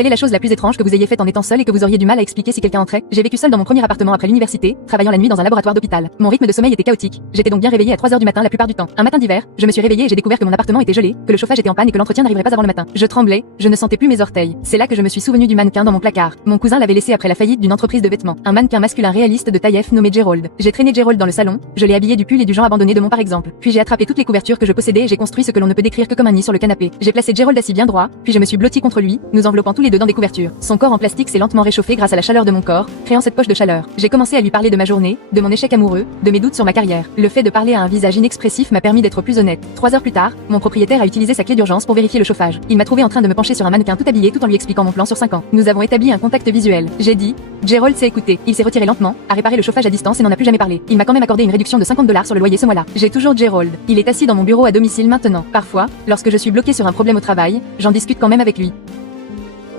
Quelle est la chose la plus étrange que vous ayez faite en étant seul et que vous auriez du mal à expliquer si quelqu'un entrait? J'ai vécu seul dans mon premier appartement après l'université, travaillant la nuit dans un laboratoire d'hôpital. Mon rythme de sommeil était chaotique. J'étais donc bien réveillée à 3 heures du matin la plupart du temps. Un matin d'hiver, je me suis réveillée et j'ai découvert que mon appartement était gelé, que le chauffage était en panne et que l'entretien n'arriverait pas avant le matin. Je tremblais, je ne sentais plus mes orteils. C'est là que je me suis souvenu du mannequin dans mon placard. Mon cousin l'avait laissé après la faillite d'une entreprise de vêtements. Un mannequin masculin réaliste de taille F nommé Gerald. J'ai traîné Gerald dans le salon, je l'ai habillé du pull et du genre abandonné de mon par exemple. Puis j'ai attrapé toutes les couvertures que je possédais et j'ai construit ce que l'on ne peut décrire que comme un nid sur le canapé. J'ai placé Gerald assis bien droit, puis je me suis blotti contre lui, nous enveloppant tous les deux dans des couvertures. Son corps en plastique s'est lentement réchauffé grâce à la chaleur de mon corps, créant cette poche de chaleur. J'ai commencé à lui parler de ma journée, de mon échec amoureux, de mes doutes sur ma carrière. Le fait de parler à un visage inexpressif m'a permis d'être plus honnête. 3 heures plus tard, mon propriétaire a utilisé sa clé d'urgence pour vérifier le chauffage. Il m'a trouvé en train de me pencher sur un mannequin tout habillé tout en lui expliquant mon plan sur 5 ans. Nous avons établi un contact visuel. J'ai dit, Gerald s'est écouté. Il s'est retiré lentement, a réparé le chauffage à distance et n'en a plus jamais parlé. Il m'a quand même accordé une réduction de $50 sur le loyer ce mois-là. J'ai toujours Gerald. Il est assis dans mon bureau à domicile maintenant. Parfois, lorsque je suis bloqué sur un problème au travail, j'en discute quand même avec lui.